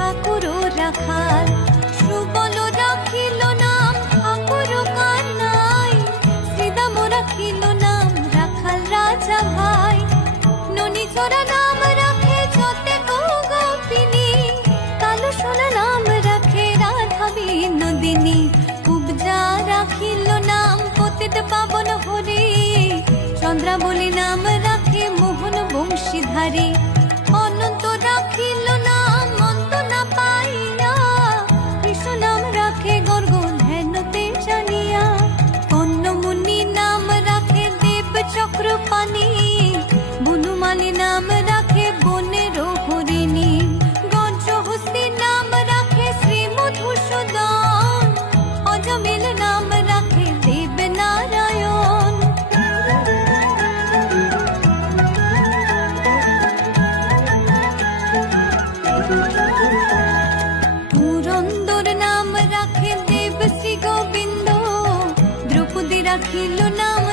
ঠাকুর রাখাল, সুবল রাখিল নাম ঠাকুর কানাই, শ্রীদাম রাখিল নাম রাখাল রাজা ভাই, ননীচরা নাম রাখে যতে গোপিনী, কালো সোনা নাম রাখে রাধা বিনোদিনী, কুবজা রাখিল নাম পতিত পাবন হরি, চন্দ্রাবলী নাম রাখে মোহন বংশীধারী, অনন্ত রাখিল নাম অন্ত না পাইয়া, কৃষ্ণ নাম রাখে গর্গ ধ্যানতে জানিয়া, কন্যমুনি নাম রাখে দেব চক্রপাণি, বনমালী নাম রাখে বনের হরিণী, গঞ্জহস্তি নাম রাখে শ্রী মধুসূদন, অজমিল নাম রাখে দেব নারায়ণ। পুরন্দর নাম রাখে দেব শ্রী গোবিন্দ, দ্রৌপদী রাখিল নাম